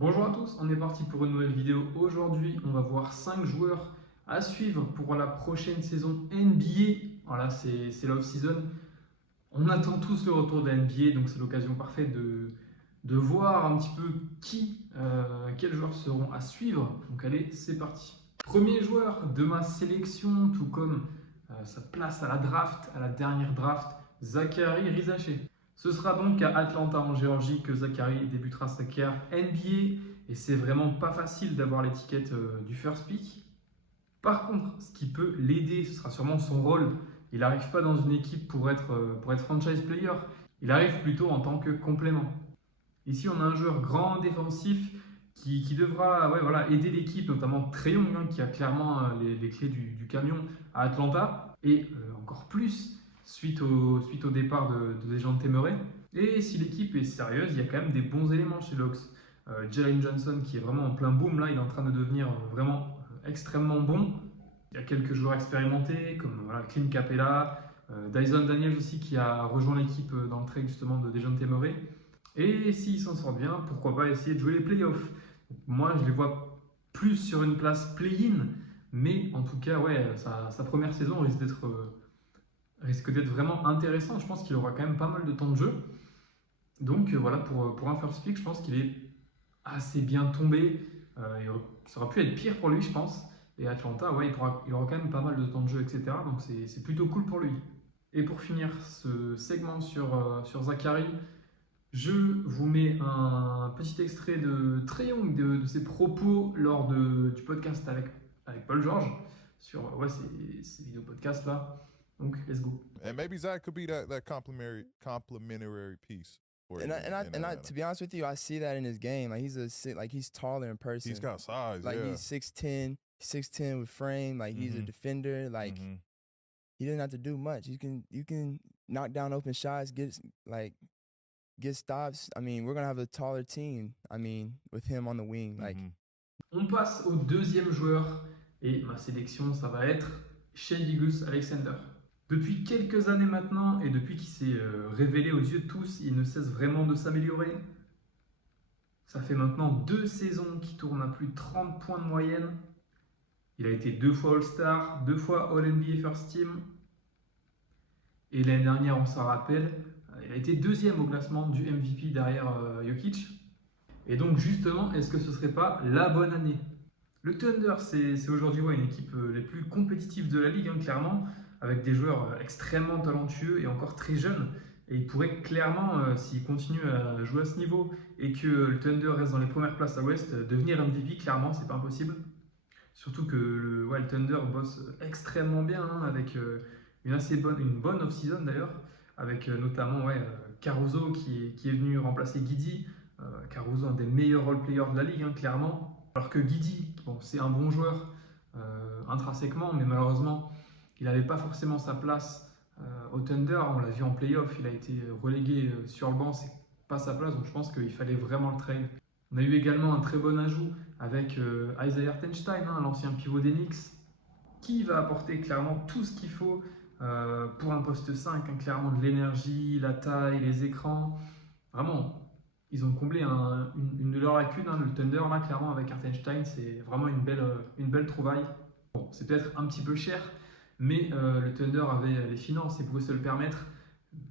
Bonjour à tous, on est parti pour une nouvelle vidéo. Aujourd'hui, on va voir 5 joueurs à suivre pour la prochaine saison NBA. Voilà, c'est l'off-season. On attend tous le retour de la NBA, donc c'est l'occasion parfaite de voir un petit peu quels joueurs seront à suivre. Donc allez, c'est parti. Premier joueur de ma sélection, tout comme sa place à la draft, à la dernière draft, Zachary Rizaché. Ce sera donc à Atlanta en Géorgie que Zachary débutera sa carrière NBA et c'est vraiment pas facile d'avoir l'étiquette du first pick. Par contre, ce qui peut l'aider, ce sera sûrement son rôle. Il n'arrive pas dans une équipe pour être franchise player, il arrive plutôt en tant que complément. Ici, on a un joueur grand défensif qui devra voilà, aider l'équipe, notamment Trae Young, qui a clairement les clés du camion à Atlanta, et encore plus suite au départ de Dejounte Murray. Et si l'équipe est sérieuse, il y a quand même des bons éléments chez Locks. Jalen Johnson, qui est vraiment en plein boom, là, il est en train de devenir vraiment extrêmement bon. Il y a quelques joueurs expérimentés, comme voilà, Clint Capella, Dyson Daniels aussi, qui a rejoint l'équipe dans le trade justement de Dejounte Murray. Et s'ils s'en sortent bien, pourquoi pas essayer de jouer les playoffs. Moi, je les vois plus sur une place play-in, mais en tout cas, ouais, sa première saison risque d'être vraiment intéressant. Je pense qu'il aura quand même pas mal de temps de jeu. Donc voilà, pour un first pick, je pense qu'il est assez bien tombé. Ça aurait pu être pire pour lui, je pense. Et Atlanta, ouais, il aura quand même pas mal de temps de jeu, etc. Donc c'est plutôt cool pour lui. Et pour finir ce segment sur Zachary, je vous mets un petit extrait de Trae Young, de ses propos lors du podcast avec Paul George sur ouais, ces vidéos podcast là. Donc, let's go. And maybe Zach could be that complimentary piece for you. To be honest with you, I see that in his game. Like he's taller in person. He's got size. Like yeah. he's 6'10" with frame. Like he's a defender. Like he doesn't have to do much. You can knock down open shots, get stops. I mean, we're gonna have a taller team. I mean, with him on the wing, like. On passe au deuxième joueur et ma sélection, ça va être Shai Gilgeous-Alexander. Depuis quelques années maintenant et depuis qu'il s'est révélé aux yeux de tous, il ne cesse vraiment de s'améliorer. Ça fait maintenant 2 saisons qu'il tourne à plus de 30 points de moyenne. Il a été 2 fois All-Star, 2 fois All-NBA First Team. Et l'année dernière, on s'en rappelle, il a été 2e au classement du MVP derrière Jokic. Et donc justement, est-ce que ce ne serait pas la bonne année? Le Thunder, c'est aujourd'hui une équipe les plus compétitives de la ligue, clairement, avec des joueurs extrêmement talentueux et encore très jeunes. Et ils pourraient clairement, s'ils continuent à jouer à ce niveau et que le Thunder reste dans les premières places à l'Ouest, devenir MVP, clairement, c'est pas impossible. Surtout que le Thunder bosse extrêmement bien, avec une bonne off-season d'ailleurs, avec notamment Caruso qui est venu remplacer Giddey. Caruso, un des meilleurs role-players de la ligue, clairement. Alors que Giddey, bon, c'est un bon joueur intrinsèquement, mais malheureusement, il n'avait pas forcément sa place au Thunder. On l'a vu en playoff, il a été relégué sur le banc, c'est pas sa place, donc je pense qu'il fallait vraiment le trade. On a eu également un très bon ajout avec Isaiah Hartenstein, l'ancien pivot des Knicks, qui va apporter clairement tout ce qu'il faut pour un poste 5, clairement de l'énergie, la taille, les écrans. Vraiment, ils ont comblé une de leurs lacunes, le Thunder, là, clairement, avec Hartenstein, c'est vraiment une belle trouvaille. Bon, c'est peut-être un petit peu cher, mais le Thunder avait les finances et pouvait se le permettre,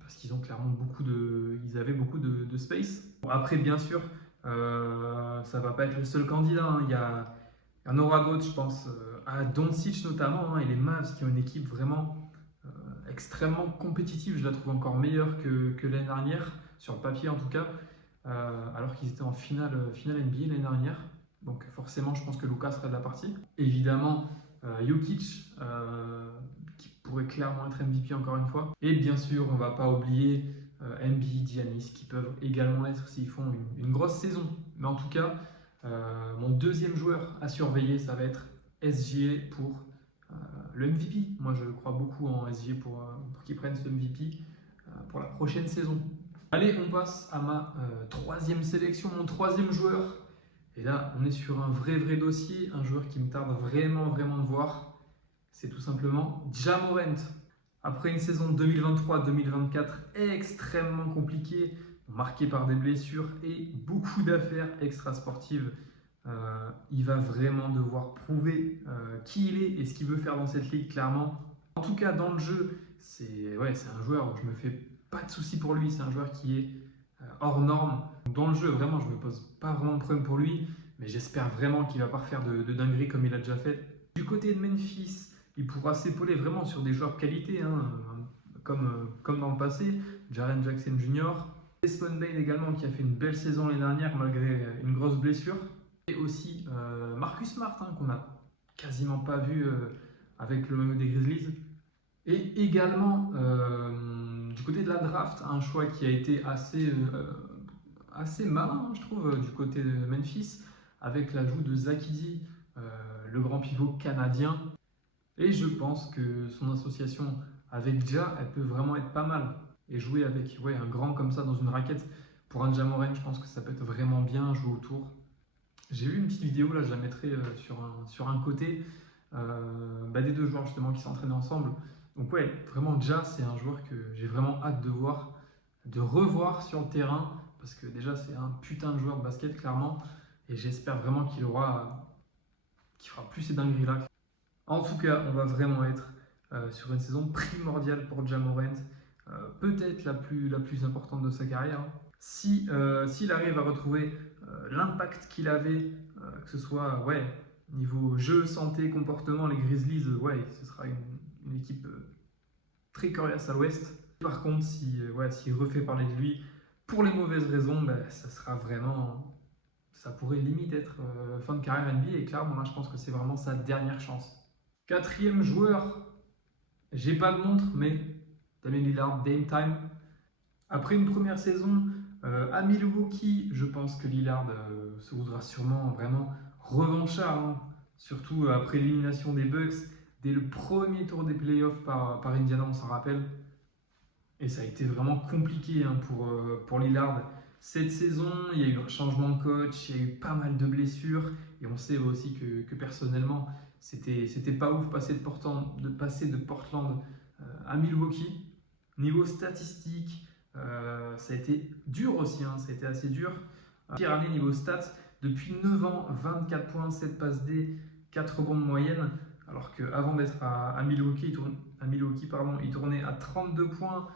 parce qu'ils ont clairement ils avaient beaucoup de space. Bon, après, bien sûr, ça ne va pas être le seul candidat, il y en aura d'autres, je pense, à Doncic notamment, et les Mavs qui ont une équipe vraiment extrêmement compétitive, je la trouve encore meilleure que l'année dernière, sur le papier en tout cas. Alors qu'ils étaient en finale NBA l'année dernière. Donc forcément, je pense que Luka serait de la partie. Évidemment, Jokic, qui pourrait clairement être MVP encore une fois. Et bien sûr, on ne va pas oublier Embiid, Giannis, qui peuvent également être s'ils font une grosse saison. Mais en tout cas, mon deuxième joueur à surveiller, ça va être SGA pour le MVP. Moi, je crois beaucoup en SGA pour qu'il prenne ce MVP pour la prochaine saison. Allez, on passe à ma troisième sélection, mon troisième joueur. Et là, on est sur un vrai dossier, un joueur qui me tarde vraiment de voir. C'est tout simplement Ja Morant. Après une saison 2023-2024 extrêmement compliquée, marqué par des blessures et beaucoup d'affaires extrasportives. Il va vraiment devoir prouver qui il est et ce qu'il veut faire dans cette ligue, clairement. En tout cas, dans le jeu, c'est un joueur où je me fais pas de soucis pour lui. C'est un joueur qui est hors norme. Dans le jeu, vraiment, je me pose pas vraiment de problème pour lui, mais j'espère vraiment qu'il va pas refaire de dinguerie comme il a déjà fait. Du côté de Memphis, il pourra s'épauler vraiment sur des joueurs de qualité, hein, comme dans le passé. Jaren Jackson Jr., Desmond Bane également, qui a fait une belle saison l'année dernière malgré une grosse blessure. Et aussi Marcus Smart, hein, qu'on n'a quasiment pas vu avec le maillot des Grizzlies. Et également, du côté de la draft, un choix qui a été assez malin, je trouve, du côté de Memphis, avec l'ajout de Zach Edey, le grand pivot canadien. Et je pense que son association avec Ja, elle peut vraiment être pas mal. Et jouer avec un grand comme ça dans une raquette, pour un Ja Morant, je pense que ça peut être vraiment bien jouer autour. J'ai vu une petite vidéo, là je la mettrai sur un côté, des deux joueurs justement qui s'entraînaient ensemble. Donc ouais, vraiment Ja, c'est un joueur que j'ai vraiment hâte de revoir sur le terrain, parce que déjà c'est un putain de joueur de basket clairement, et j'espère vraiment qu'il fera plus ces dingueries là. En tout cas, on va vraiment être sur une saison primordiale pour Ja Morant, peut-être la plus importante de sa carrière. S'il arrive à retrouver l'impact qu'il avait, que ce soit niveau jeu, santé, comportement, les Grizzlies, ce sera une équipe très coriace à l'ouest. Par contre, s'il refait parler de lui pour les mauvaises raisons, ça pourrait limite être fin de carrière NBA, et clairement là je pense que c'est vraiment sa dernière chance. Quatrième joueur, j'ai pas de montre, mais Damian Lillard, Dame Time. Après une première saison à Milwaukee, je pense que Lillard se voudra sûrement vraiment revanchard, hein. Surtout après l'élimination des Bucks dès le premier tour des playoffs par Indiana, on s'en rappelle. Et ça a été vraiment compliqué, hein, pour Lillard. Cette saison, il y a eu un changement de coach, il y a eu pas mal de blessures, et on sait aussi que personnellement, c'était pas ouf de passer de Portland à Milwaukee. Niveau statistique, ça a été dur aussi, hein, ça a été assez dur. Pire année niveau stats, depuis 9 ans, 24 points, 7 passes D, 4 rebonds de moyenne, alors qu'avant d'être à Milwaukee, il tournait à 32 points,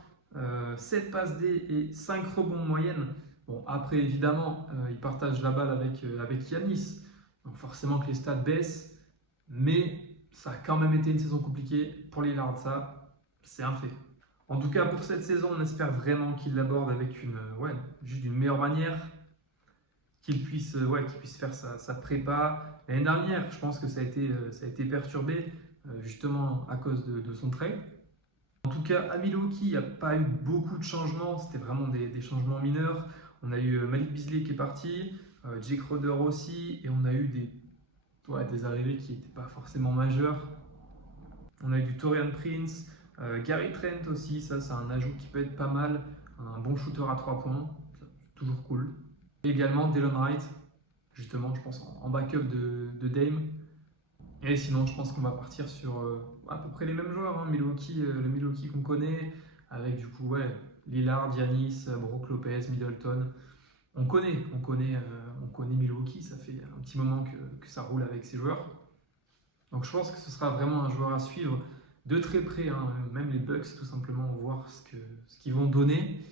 7 passes D et 5 rebonds de moyenne. Bon, après, évidemment, il partage la balle avec Giannis, donc forcément que les stats baissent, mais ça a quand même été une saison compliquée pour Lillard, ça, c'est un fait. En tout cas, pour cette saison, on espère vraiment qu'il l'aborde avec juste d'une meilleure manière, qu'il puisse faire sa prépa. L'année dernière, je pense que ça a été perturbé, justement à cause de son trade. En tout cas, à Milwaukee, il n'y a pas eu beaucoup de changements, c'était vraiment des changements mineurs. On a eu Malik Beasley qui est parti, Jake Crowder aussi, et on a eu des arrivées qui n'étaient pas forcément majeures. On a eu du Taurean Prince, Gary Trent aussi, ça c'est un ajout qui peut être pas mal, un bon shooter à 3 points, toujours cool. Et également Delon Wright, justement je pense en backup de Dame. Et sinon je pense qu'on va partir sur à peu près les mêmes joueurs, hein. Le Milwaukee qu'on connaît, avec du coup Lillard, Giannis, Brook Lopez, Middleton. On connaît Milwaukee, ça fait un petit moment que ça roule avec ces joueurs. Donc je pense que ce sera vraiment un joueur à suivre de très près, hein. Même les Bucks tout simplement, voir ce qu'ils vont donner.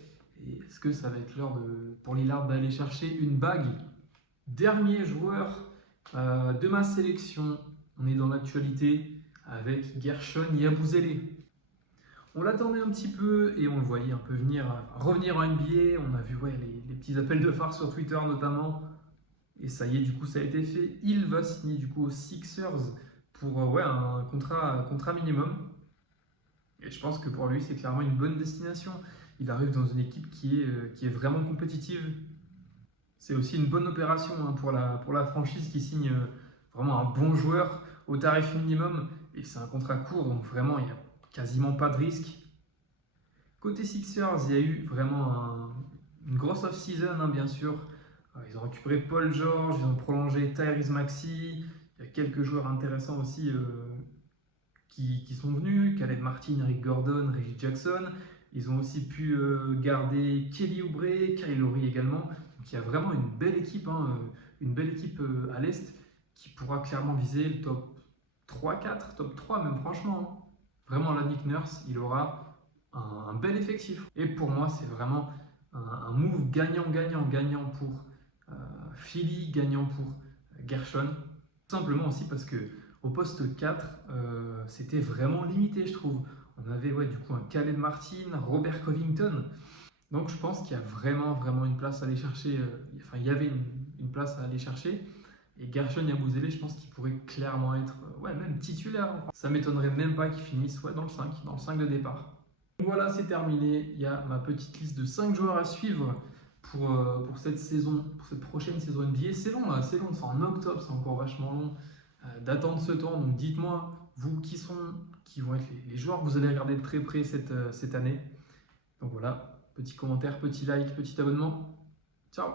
Et est-ce que ça va être l'heure pour Lillard d'aller chercher une bague? Dernier joueur de ma sélection, on est dans l'actualité avec Gershon Yabusele. On l'attendait un petit peu et on le voyait un peu revenir en NBA. On a vu les petits appels de phare sur Twitter notamment. Et ça y est, du coup, ça a été fait. Il va signer du coup aux Sixers pour un contrat minimum. Et je pense que pour lui, c'est clairement une bonne destination. Il arrive dans une équipe qui est vraiment compétitive. C'est aussi une bonne opération, hein, pour la franchise qui signe vraiment un bon joueur au tarif minimum. Et c'est un contrat court, donc vraiment, il n'y a quasiment pas de risque. Côté Sixers, il y a eu vraiment une grosse off-season, hein, bien sûr. Ils ont récupéré Paul George, ils ont prolongé Tyrese Maxey. Il y a quelques joueurs intéressants aussi qui sont venus. Caleb Martin, Eric Gordon, Reggie Jackson. Ils ont aussi pu garder Kelly Oubre, Kyle Lowry également. Donc il y a vraiment une belle équipe, à l'Est qui pourra clairement viser le top 3-4, top 3 même franchement. Hein. Vraiment là, Nick Nurse, il aura un bel effectif. Et pour moi, c'est vraiment un move gagnant pour Philly, gagnant pour Gershon. Tout simplement aussi parce que au poste 4, c'était vraiment limité, je trouve. On avait du coup un Caleb Martin, Robert Covington. Donc je pense qu'il y a vraiment une place à aller chercher. Il y avait une place à aller chercher. Et Gershon Yabusele, je pense qu'il pourrait clairement être même titulaire. Ça m'étonnerait même pas qu'il finisse dans le 5 de départ. Donc voilà, c'est terminé. Il y a ma petite liste de 5 joueurs à suivre pour cette saison, pour cette prochaine saison NBA. C'est long là, c'est en octobre, c'est encore vachement long d'attendre ce temps. Donc dites-moi, vous, qui vont être les joueurs que vous allez regarder de très près cette année. Donc voilà, petit commentaire, petit like, petit abonnement. Ciao!